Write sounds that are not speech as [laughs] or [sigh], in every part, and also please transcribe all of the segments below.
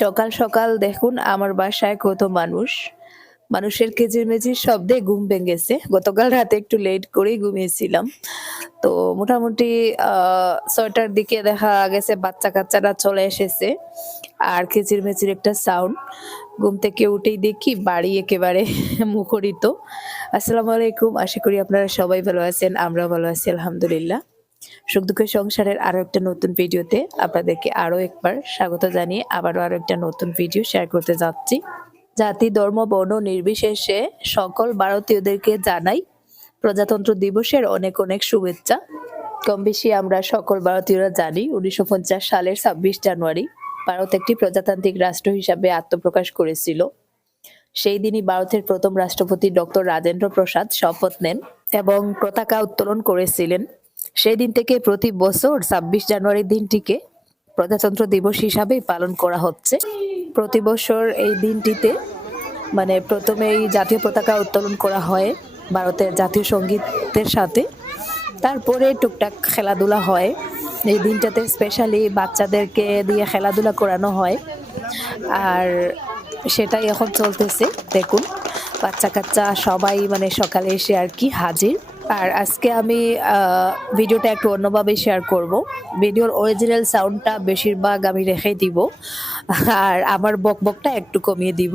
সকাল সকাল দেখুন আমার বাসায় কত মানুষ। মানুষের কিচিরমিচির শব্দে ঘুম ভেঙেছে। গতকাল রাতে একটু লেট করেই ঘুমিয়েছিলাম। তো মোটামুটি ছয়টার দিকে দেখা গেছে বাচ্চা কাচ্চারা চলে এসেছে। আর কিচিরমিচির একটা সাউন্ড ঘুম থেকে উঠেই দেখি বাড়ি একেবারে [laughs] মুখরিত। আসসালামু আলাইকুম। আশা করি আপনারা সবাই ভালো আছেন, আমরাও ভালো আছি, আলহামদুলিল্লাহ। সুখ দুঃখের সংসারের আরও একটা নতুন ভিডিওতে আপনাদেরকে আরও একবার স্বাগত জানিয়ে আবারও আরও একটা নতুন ভিডিও শেয়ার করতে যাচ্ছি। জাতি, ধর্ম, বর্ণ নির্বিশেষে সকল ভারতীয়দেরকে জানাই প্রজাতন্ত্র দিবসের অনেক অনেক শুভেচ্ছা। কম বেশি আমরা সকল ভারতীয়রা জানি উনিশশো পঞ্চাশ সালের ছাব্বিশ জানুয়ারি ভারত একটি প্রজাতান্ত্রিক রাষ্ট্র হিসাবে আত্মপ্রকাশ করেছিল। সেই দিনই ভারতের প্রথম রাষ্ট্রপতি ডক্টর রাজেন্দ্র প্রসাদ শপথ নেন এবং পতাকা উত্তোলন করেছিলেন। সেই দিন থেকে প্রতি বছর ছাব্বিশ জানুয়ারির দিনটিকে প্রজাতন্ত্র দিবস হিসাবেই পালন করা হচ্ছে। প্রতি বছর এই দিনটিতে মানে প্রথমে এই জাতীয় পতাকা উত্তোলন করা হয় ভারতের জাতীয় সঙ্গীতের সাথে। তারপরে টুকটাক খেলাধুলা হয়। এই দিনটাতে স্পেশালি বাচ্চাদেরকে দিয়ে খেলাধুলা করানো হয়। আর সেটাই এখন চলতেছে, দেখুন। বাচ্চা কাচ্চা সবাই মানে সকালে এসে আর কি হাজির। আর আজকে আমি ভিডিওটা একটু অন্যভাবে শেয়ার করব। ভিডিওর অরিজিনাল সাউন্ডটা বেশিরভাগ আমি রেখে দিব। আর আমার বকবকটা একটু কমিয়ে দিব।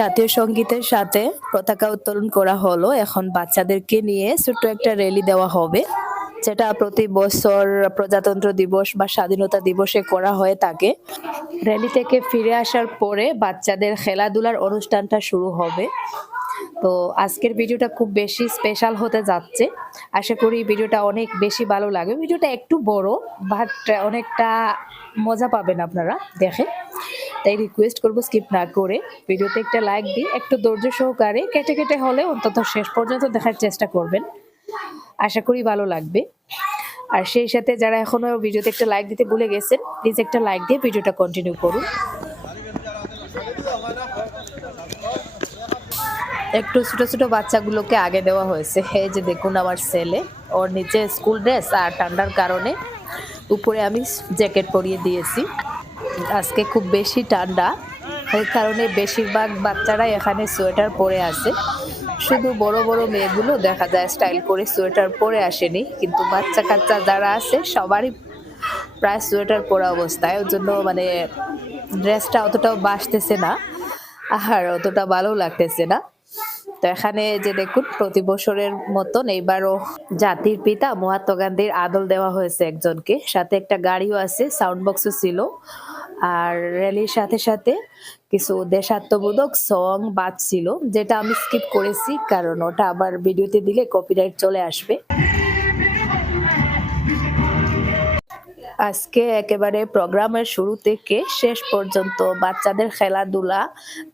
জাতীয় সঙ্গীতের সাথে পতাকা উত্তোলন করা হলো। এখন বাচ্চাদেরকে নিয়ে ছোট্ট একটা র্যালি দেওয়া হবে, যেটা প্রতি বছর প্রজাতন্ত্র দিবস বা স্বাধীনতা দিবসে করা হয়ে থাকে র্যালি থেকে ফিরে আসার পরে বাচ্চাদের খেলাধুলার অনুষ্ঠানটা শুরু হবে। তো আজকের ভিডিওটা খুব বেশি স্পেশাল হতে যাচ্ছে। আশা করি ভিডিওটা অনেক বেশি ভালো লাগবে। ভিডিওটা একটু বড় বাট অনেকটা মজা পাবেন আপনারা দেখে তাই রিকোয়েস্ট করব স্কিপ না করে ভিডিওতে একটা লাইক দিয়ে, একটু ধৈর্য সহকারে কেটে কেটে হলে অন্তত শেষ পর্যন্ত দেখার চেষ্টা করবেন। আশা করি ভালো লাগবে। আর সেই সাথে যারা এখনও ভিডিওতে একটা লাইক দিতে ভুলে গেছেন প্লিজ একটা লাইক দিয়ে ভিডিওটা কন্টিনিউ করুন। একটু ছোট ছোট বাচ্চাগুলোকে আগে দেওয়া হয়েছে। এই যে দেখুন আমার ছেলে, ওর নিচে স্কুল ড্রেস আর ঠান্ডার কারণে উপরে আমি জ্যাকেট পরিয়ে দিয়েছি। আজকে খুব বেশি ঠান্ডা, এই কারণে বেশিরভাগ বাচ্চারা এখানে সোয়েটার পরে আছে। শুধু বড় বড় মেয়েগুলো দেখা যায় স্টাইল করে সোয়েটার পরে আসেনি, কিন্তু বাচ্চা কাচ্চা যারা আছে সবারই প্রায় সোয়েটার পরা অবস্থায়। ওর জন্য মানে ড্রেসটা অতটাও বাসতেছে না, আর অতটা ভালো লাগতেছে না। তো এখানে যে দেখুন, প্রতি বছরের মতন এইবারও জাতির পিতা মহাত্মা গান্ধীর আদল দেওয়া হয়েছে একজনকে। সাথে একটা গাড়িও আছে সাউন্ড বক্সও ছিল। আর র্যালির সাথে সাথে কিছু দেশাত্মবোধক সং বাজছিল, যেটা আমি স্কিপ করেছি, কারণ ওটা আবার ভিডিওতে দিলে কপিরাইট চলে আসবে। আজকে একেবারে প্রোগ্রামের শুরু থেকে শেষ পর্যন্ত বাচ্চাদের খেলাধুলা,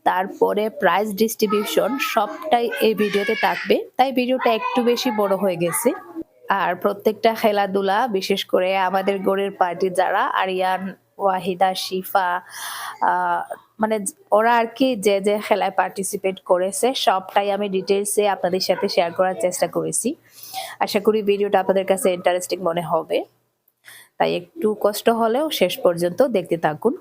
তারপরে প্রাইজ ডিস্ট্রিবিউশন সবটাই এই ভিডিওতে থাকবে। তাই ভিডিওটা একটু বেশি বড় হয়ে গেছে। আর প্রত্যেকটা খেলাধুলা, বিশেষ করে আমাদের গড়ের পার্টি যারা, আরিয়ান, ওয়াহিদা, শিফা মানে ওরা আর কি যে যে খেলায় পার্টিসিপেট করেছে, সবটাই আমি ডিটেলসে আপনাদের সাথে শেয়ার করার চেষ্টা করেছি। আশা করি ভিডিওটা আপনাদের কাছে ইন্টারেস্টিং মনে হবে। তাই একটু কষ্ট হলেও শেষ পর্যন্ত দেখতে থাকুন।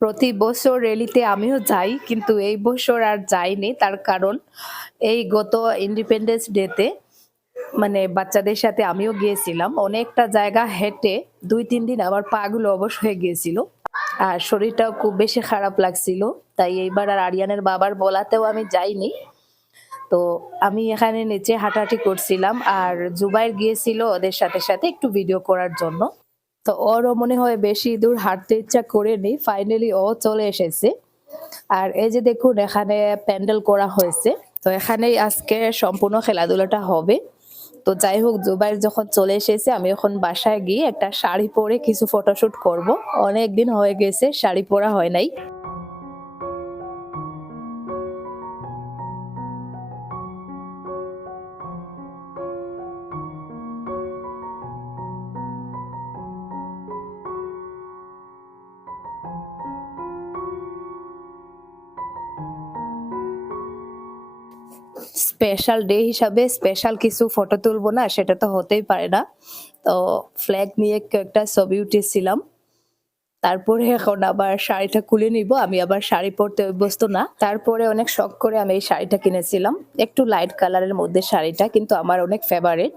প্রতি বছর র্যালিতে আমিও যাই, কিন্তু এই বছর আর যাইনি। তার কারণ, এই গত ইন্ডিপেন্ডেন্স ডেতে মানে বাচ্চাদের সাথে আমিও গিয়েছিলাম। অনেকটা জায়গা হেঁটে দুই, তিন দিন আমার পাগুলো অবশ হয়ে গিয়েছিল। আর শরীরটাও খুব বেশি খারাপ লাগছিল। তাই এইবার আর আরিয়ানের বাবার বলাতেও আমি যাইনি। তো আমি এখানে নিচে হাঁটাহাঁটি করছিলাম। আর জুবাইর গিয়েছিল ওদের সাথে সাথে একটু ভিডিও করার জন্য। তো ওরও মনে হয় বেশি দূর হাঁটতে ইচ্ছা করেনি। ফাইনালি ও চলে এসেছে। আর এই যে দেখুন, এখানে প্যান্ডেল করা হয়েছে। তো এখানেই আজকে সম্পূর্ণ খেলাধুলাটা হবে। তো যাই হোক জুবাই যখন চলে এসেছে, আমি এখন বাসায় গিয়ে একটা শাড়ি পরে কিছু ফটোশ্যুট করব। অনেক দিন হয়ে গেছে, শাড়ি পরা হয় নাই। স্পেশাল ডে হিসাবে স্পেশাল কিছু ফটো তুলবো না, সেটা তো হতেই পারে না। তো ফ্ল্যাগ নিয়ে কয়েকটা ছবি উঠেছিলাম। তারপরে এখন আবার শাড়িটা খুলে নিব, আমি আবার শাড়ি পরতে অভ্যস্ত না। তারপরে অনেক শখ করে আমি এই শাড়িটা কিনেছিলাম। একটু লাইট কালারের মধ্যে শাড়িটা, কিন্তু আমার অনেক ফেভারিট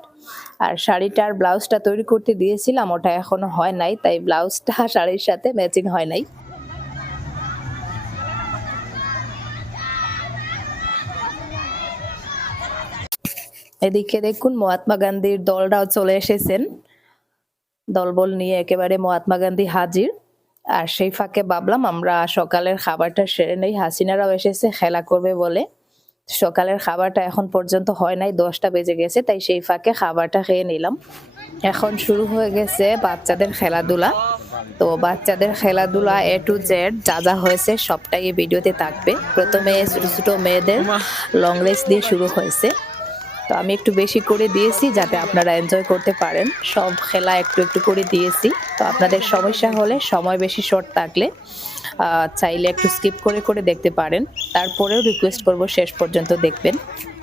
আর শাড়িটার ব্লাউজটা তৈরি করতে দিয়েছিলাম, ওটা এখনও হয় নাই, তাই ব্লাউজটা শাড়ির সাথে ম্যাচিং হয় নাই। এদিকে দেখুন মহাত্মা গান্ধীর দলরাও চলে এসেছেন। দলবল নিয়ে একেবারে মহাত্মা গান্ধী হাজির। আর সেই ফাঁকে ভাবলাম আমরা সকালের খাবারটা সেরে নেই। হাসিনারাও এসেছে খেলা করবে বলে। সকালের খাবারটা এখন পর্যন্ত হয় নাই দশটা বেজে গেছে তাই সেই ফাঁকে খাবারটা খেয়ে নিলাম। এখন শুরু হয়ে গেছে বাচ্চাদের খেলাধুলা। তো বাচ্চাদের খেলাধুলা এ টু জেড যা যা হয়েছে সবটাই এই ভিডিওতে থাকবে। প্রথমে ছোট ছোট মেয়েদের লং রেস দিয়ে শুরু হয়েছে। তো আমি একটু বেশি করে দিয়েছি যাতে আপনারা এনজয় করতে পারেন। সব খেলা একটু একটু করে দিয়েছি। তো আপনাদের সমস্যা হলে সময় বেশি শর্ট থাকলে চাইলে একটু স্কিপ করে করে দেখতে পারেন। তারপরেও রিকোয়েস্ট করব শেষ পর্যন্ত দেখবেন।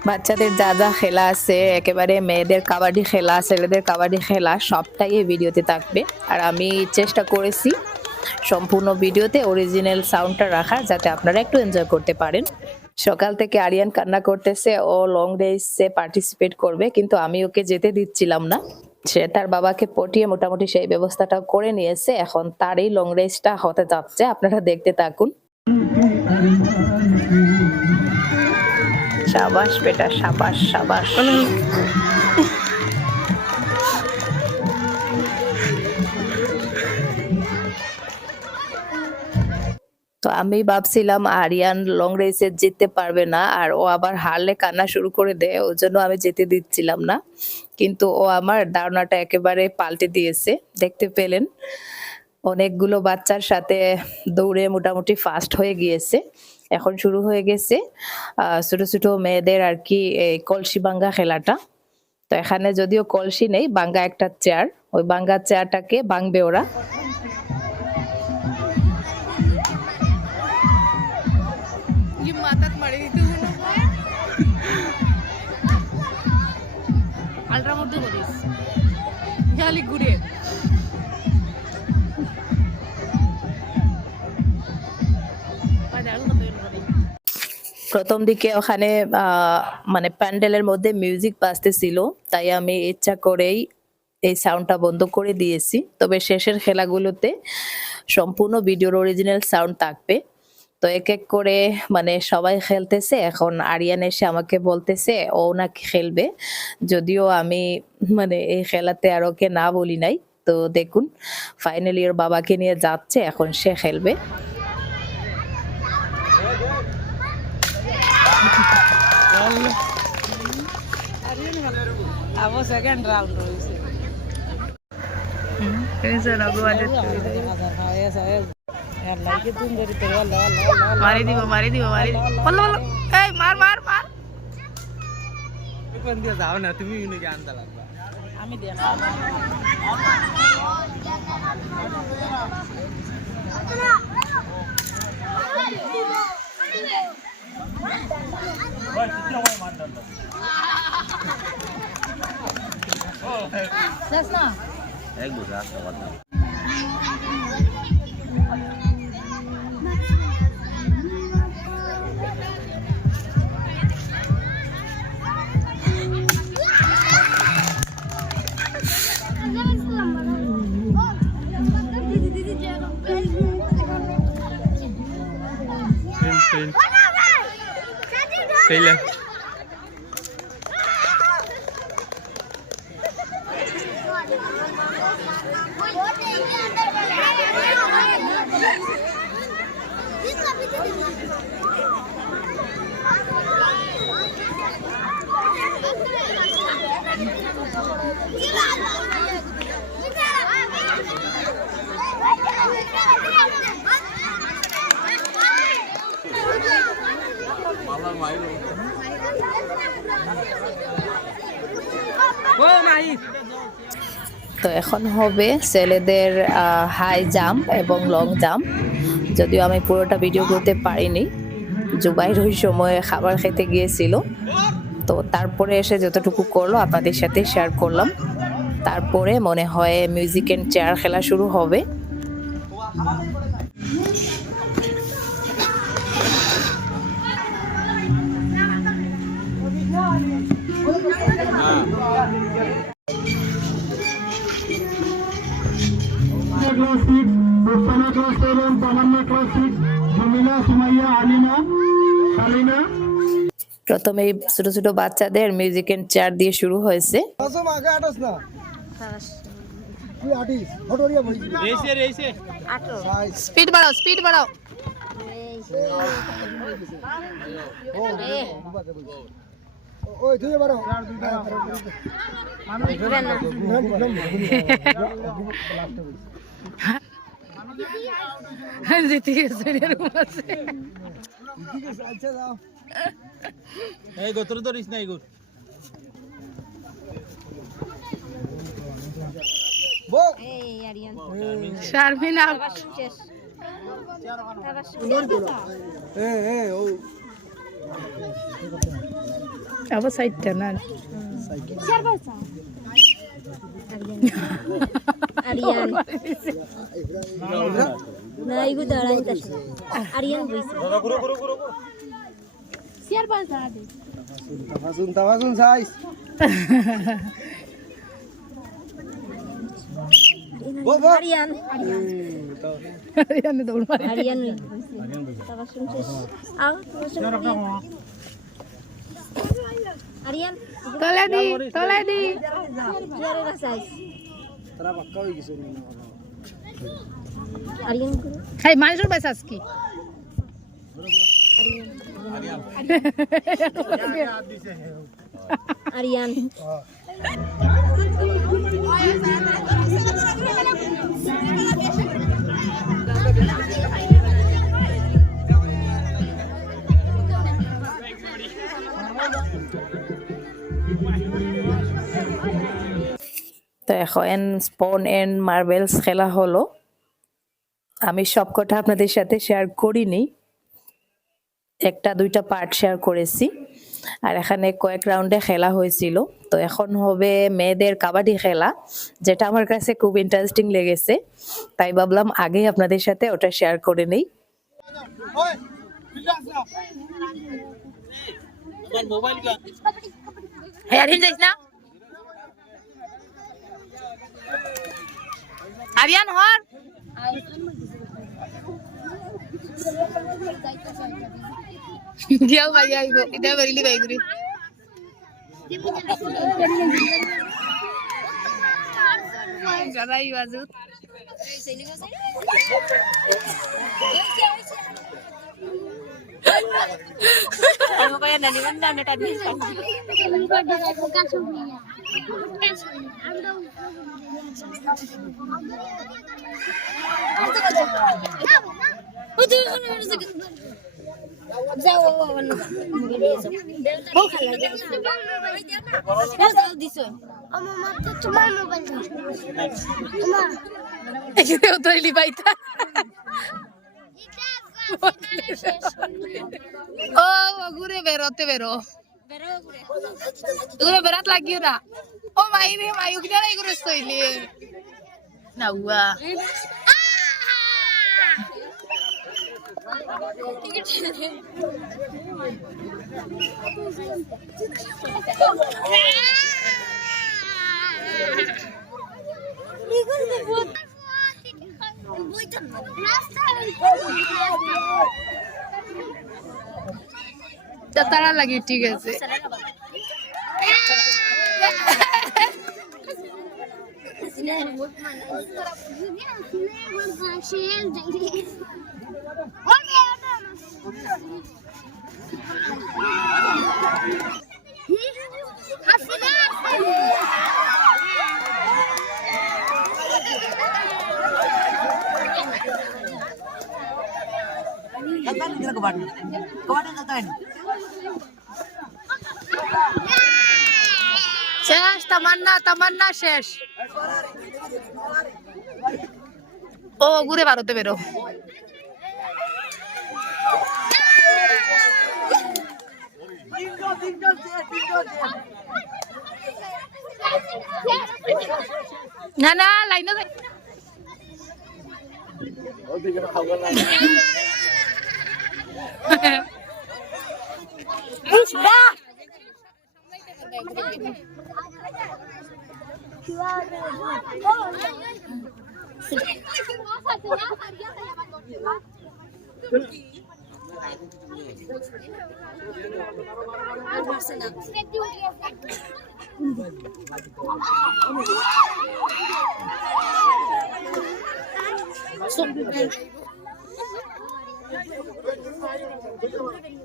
বাচ্চাদের যা যা খেলা আছে, একেবারে মেয়েদের কাবাডি খেলা, ছেলেদের কাবাডি খেলা, সবটাই এই ভিডিওতে থাকবে। আর আমি চেষ্টা করেছি সম্পূর্ণ ভিডিওতে অরিজিনাল সাউন্ডটা রাখার, যাতে আপনারা একটু এনজয় করতে পারেন। সকাল থেকে আরিয়ান কান্না করতেছে, ও লং রেসে পার্টিসিপেট করবে, কিন্তু আমি ওকে যেতে দিচ্ছিলাম না। সে তার বাবাকে পটিয়ে মোটামুটি সেই ব্যবস্থাটা করে নিয়েছে, এখন তার এই লং রেসটা হতে যাচ্ছে, আপনারা দেখতে থাকুন। সাবাস বেটা, সাবাস সাবাস। তো আমি ভাবছিলাম আরিয়ান লং রেসে জিততে পারবে না, আর ও আবার হারলে কান্না শুরু করে দেয় ওই জন্য আমি যেতে দিচ্ছিলাম না। কিন্তু ও আমার ধারণাটা একেবারে পাল্টে দিয়েছে, দেখতে পেলেন। অনেকগুলো বাচ্চার সাথে দৌড়ে মোটামুটি ফাস্ট হয়ে গিয়েছে, এখন শুরু হয়ে গেছে ছোট ছোট মেয়েদের আর কি কলসি বাঙ্গা খেলাটা। তো এখানে যদিও কলসি নেই, বাঙ্গা একটা চেয়ার ওই বাঙ্গা চেয়ারটাকে ভাঙবে ওরা। খালি ঘুরে প্রথম দিকে ওখানে মানে প্যান্ডেলের মধ্যে মিউজিক বাজতেছিল, তাই আমি ইচ্ছা করেই এই সাউন্ডটা বন্ধ করে দিয়েছি। তবে শেষের খেলাগুলোতে সম্পূর্ণ ভিডিওর অরিজিনাল সাউন্ড থাকবে। তো এক এক করে মানে সবাই খেলতেছে। এখন আরিয়ান এসে আমাকে বলতেছে ও নাকি খেলবে? যদিও আমি মানে এই খেলাতে আর ওকে না বলি নাই। তো দেখুন ফাইনালি ওর বাবাকে নিয়ে যাচ্ছে এখন সে খেলবে। সেকেন্ড রাউন্ড মারি দিব মারি দিব মারি বলো বলো। এই মার মার মার। কোন দিয়ে যাও না তুমি ইউনিকে আনতে লাগবা। আমি দেখা এক বুঝে আসতে কথা Taylor. হবে ছেলেদের হাই জাম্প এবং লং জাম্প যদিও আমি পুরোটা ভিডিও করতে পারিনি। জুবাইর ওই সময় খাবার খেতে গিয়েছিল। তো তারপরে এসে যতটুকু করল, আপনাদের সাথে শেয়ার করলাম। তারপরে মনে হয় মিউজিক অ্যান্ড চেয়ার খেলা শুরু হবে। রোস্তানা ক্লাস সেভেন তামান্না ক্লাসিক জমিলা সুমাইয়া আলিনা সালিনা প্রথমে ছোট ছোট বাচ্চাদের মিউজিক অ্যান্ড চেয়ার দিয়ে শুরু হয়েছে। আসো মাকে আটস না? তুই আটিস হটরিয়া বইছি রেসে রেসে। স্পিড বাড়াও স্পিড বাড়াও। ওই তুই এবার জিতে গেছে এরকম আছে আচ্ছা এই গোত্র ধরিস না এগুর শারমিন আপ এ এ ও আবার সাইডটা না Arian. Nah, ibu darah tas. Arian boys. Siar bahasa ada. তাফাসুন তাফাসুন size বউ বউ Arian. Arian. আরিয়ানে দৌড় মারে Arian. Tawasun sis. Ah. Arian. তলে দি তলে দি Siar bahasa. তারা পাক্কা হয়ে গেছে Arian guru. হাই মানুষের পয়সা কি Arian. তো এখন স্পন এন্ড মার্বেলস খেলা হলো আমি সবকটা আপনাদের সাথে শেয়ার করিনি একটা দুইটা পার্ট শেয়ার করেছি আর এখানে কয়েক রাউন্ডে খেলা হয়েছিল তো এখন হবে মেয়েদের কাবাডি খেলা যেটা আমার কাছে খুব ইন্টারেস্টিং লেগেছে তাই ভাবলাম আগেই আপনাদের সাথে ওটা শেয়ার করে নেই মোবাইল কা হ্যাঁ আরিয়ান যাইস না আরিয়ান হর দিয়াও ভাই আইবো এটা বেরিলি গাই গুরি গালাই বাজু Kamu kayak nani mana Nani tadi. তোমার মোবাইল তোমার এখানেও তো এলি পাইতা ও ঘুরে বেরোতে বেরো ঘুরে বেরাত লাগিও না ও মাই রে মাই উকিনা নাই ঘুরে সইলে না উয়া তা তারা লাগে ঠিক আছে হাসিনা শেষ তামান্না তামান্না শেষ। ও ঘুরে ভারতে বেরো। না না লাইনে যাই। ঘুরে বেরিও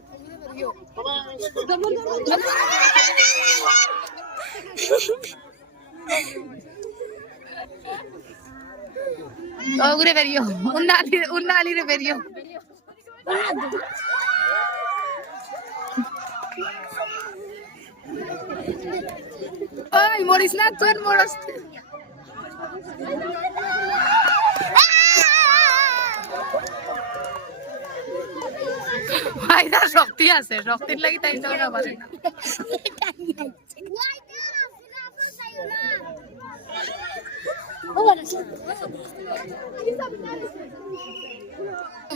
No, un reverio, un dali, un dali reverio. Ay, Moris, no, tú ভাইরা শক্তি আছে শক্তির লাগি তাই না পারে না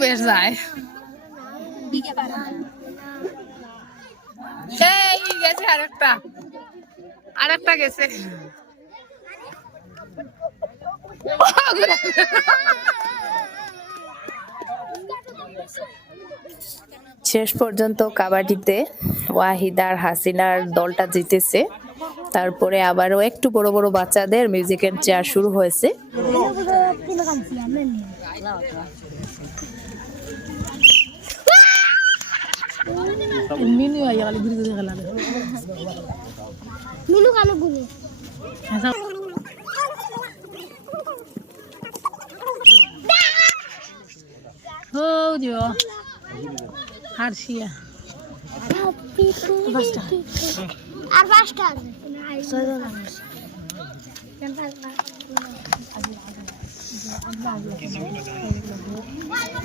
বেশ যায় এই গেছে আরেকটা আরেকটা গেছে ও, ঘুরে। শেষ পর্যন্ত কাবাডিতে ওয়াহিদার হাসিনার দলটা জিতেছে। তারপরে আবারও একটু বড় বড় বাচ্চাদের মিউজিক্যাল চেয়ার শুরু হয়েছে। মিনু কানে গুনে Oh, Dios. Harsia. আর পাঁচটা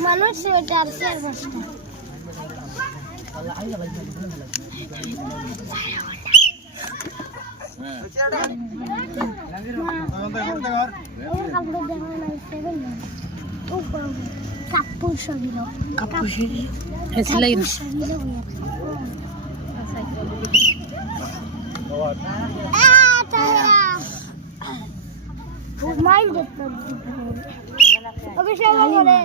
মানুষ সোয়েটার চার পাঁচটা কাপড় দেখা নাই সেভেন কাপড় সবিল কাপড় Headline. সবিল Mind it, অভিষেক করে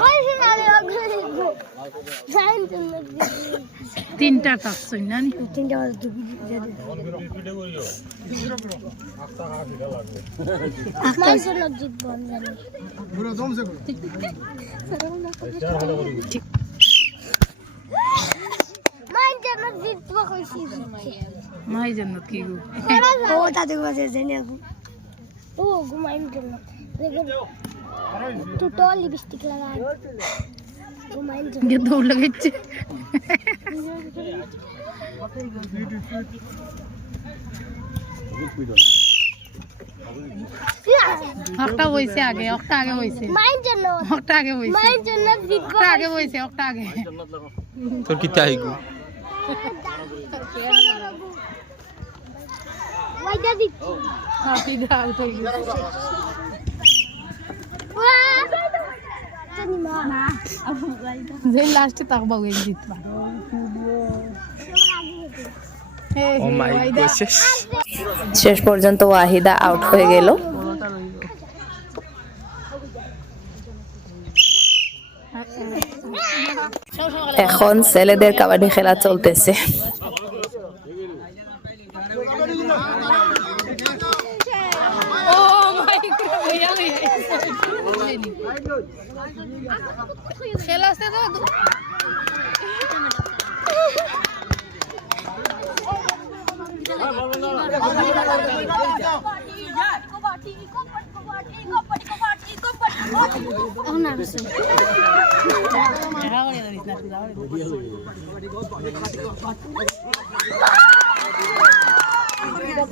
কইছি না আমি আগে দেখব জানেন তো তিনটা টাকছই না নি? তিনটা মাই জন্য কি গো? ও তাদের কাছে জানি ও দেখবেন তুই তো লিপস্টিক লাগাই ঘুমাইন দৌড় বইছে আগে আগে বইছে। আগে বইছে। আগে বইছে আগে। তোর কি চাই গো? ওইটা দিচ্ছি হাতি গা আউট হয়ে গেছে জানি মা যে লাস্টে তাকবা গই জিতবা ও শেষ পর্যন্ত ওয়াহিদা আউট হয়ে গেল। এখন ছেলেদের কাবাডি খেলা চলতেছে।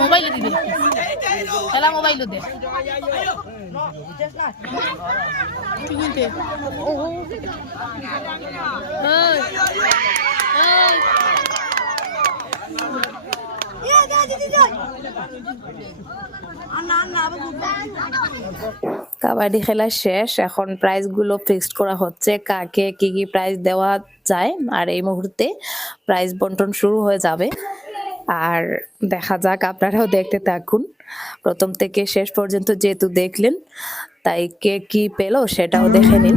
মোবাইলে দিবি। খেলা মোবাইলে দে। ওই ওই কাবাডি খেলা শেষ, এখন প্রাইজগুলো ফিক্সড করা হচ্ছে, কাকে কি কি প্রাইজ দেওয়া যায়, আর এই মুহূর্তে প্রাইজ বন্টন শুরু হয়ে যাবে। আর দেখা যাক, আপনারাও দেখতে থাকুন। প্রথম থেকে শেষ পর্যন্ত যেহেতু দেখলেন, তাই কে কি পেল সেটাও দেখে নিন।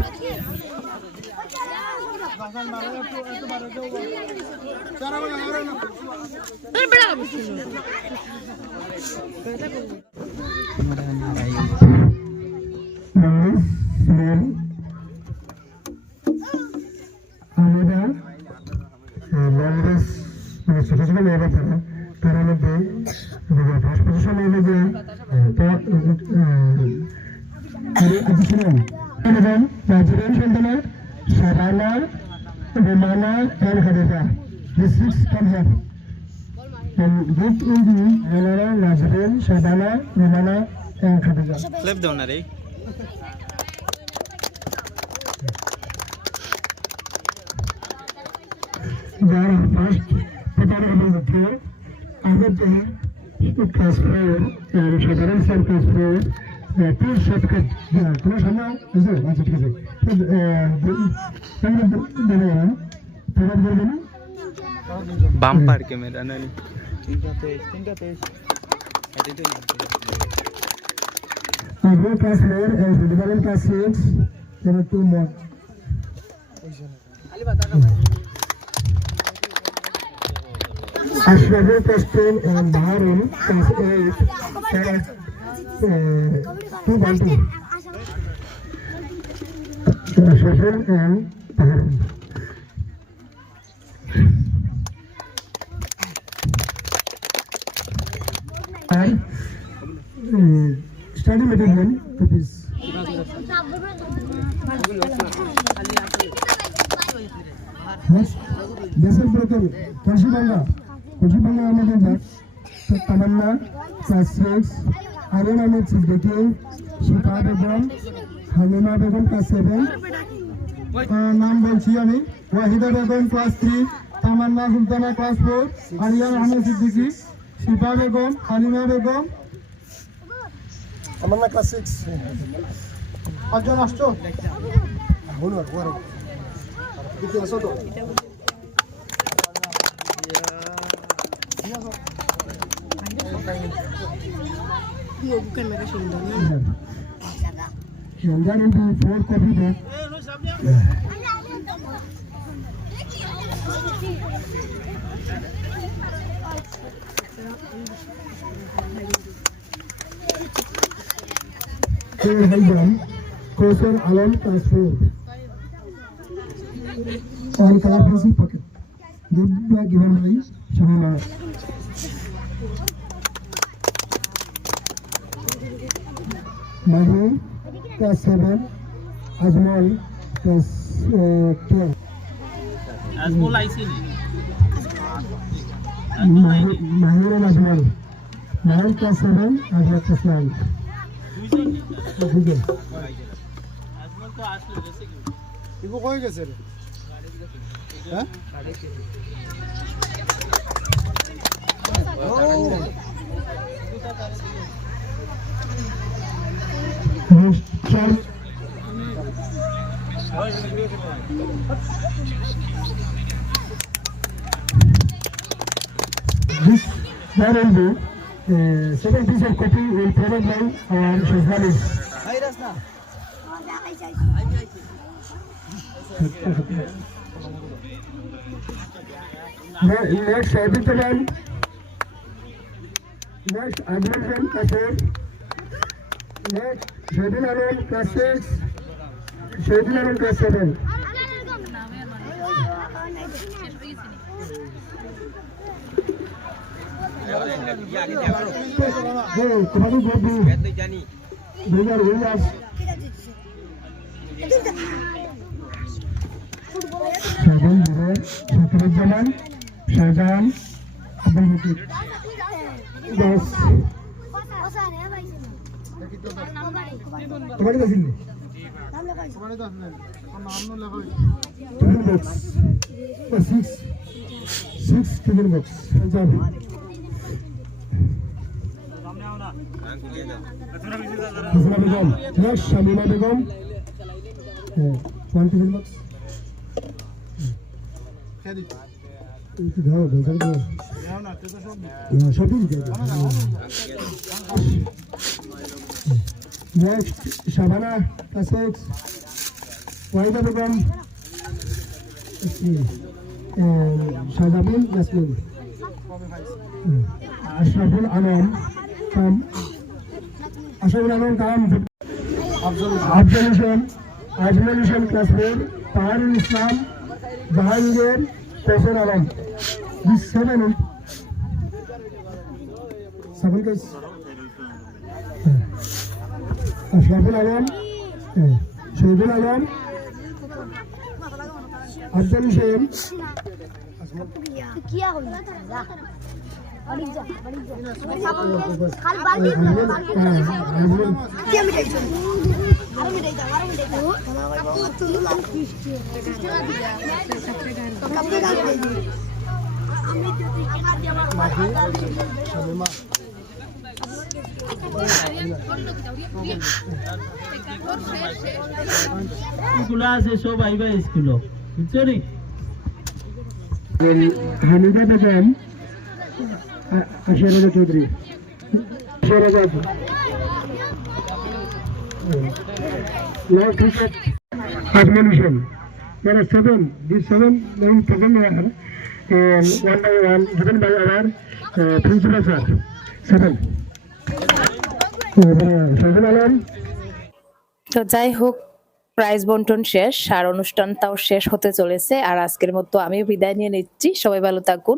আমরা বাংলাদেশ মানে ছোট ছোট মেয়েরা তারা তার মধ্যে ফার্স্ট পজিশন এনে যে এবং Nigerian Santana Sabana Romana and Khadija. These six come here. And this will be Helena, Nazarene, Shabana, Romana, and Khadija. দাও না রে যারা ফার্স্ট প্রধান অবস্থা আমাদের ক্লাস ফোর সাধারণ sir class four to shortcut তোমার সামনে বুঝলো আচ্ছা ঠিক আছে। বলে গেলাম তোমার বলবে না নানি আমরা class four department class six there two more Ashrafu Pastel and Baharun, class 8, class uh, 2 by 2. Ashrafu and Baharun. And material, that is. Next, দেশের প্রথম পশ্চিমবাংলা পশ্চিমবাংলা আমাদের দেশ Tamanna class six Ariyan Ahmed Siddiqui Shifa Begum Halima Begum class seven নাম বলছি আমি Wahida Begum class three Tamanna Sultana class four Ariyan Ahmed Siddiqui Shifa Begum Halima Begum I'm in like class six. Ajan asto. Honor, honor. Kita masuk tu. Yo, bukan mereka sundang. Sundang itu four kopi deh. Thank you. Color pencil pocket. Good bag given by Shamima. Mahi, class seven. Ajmal, class uh, ten. Ajmal আইছিল Mahir Mahir and Ajmal. Nine class seven Ajmal class nine দুজন ইবু কই গেছে রে হ্যাঁ Next, This there will be uh, second piece of copy will provide by our Shazali. Next Abhitavan. Next Abhitavan Kapoor. Next Shadin Aron class 6. Shadin Aron class সফিরুজ্জামান Shahjahan Abdul মতির দাস তোমাকে দেখি tiffin box six tiffin box না তুই তো সব হ্যাঁ সবই দিতে নেক্সট শাবানা কাসেক্স ওয়াইদা বেগম শাহজাবিন ইয়াসমিন আশরাফুল আলম আশরাফুল আলম কাম Afzal Hossain, Ajmal Hossain কাসমের Paharul Islam, Jahangir Kaushal Alam. This seven seven case Ashraful Alam. Shahidul Alam. Afzal Hossain. School আছে সব স্কুল বুঝছ নি হামিদা বেগম আশিয়া চৌধুরী আশিয়া রাজা Now cricket, Hussain. There are seven, these seven nine present here, and one by one, given by our uh, principal sir. Seven. Shahzal Alam, তো যাই হোক prize বন্টন শেষ আর অনুষ্ঠানটাও শেষ হতে চলেছে আর আজকের মতো আমিও বিদায় নিয়ে নিচ্ছি সবাই ভালো থাকুন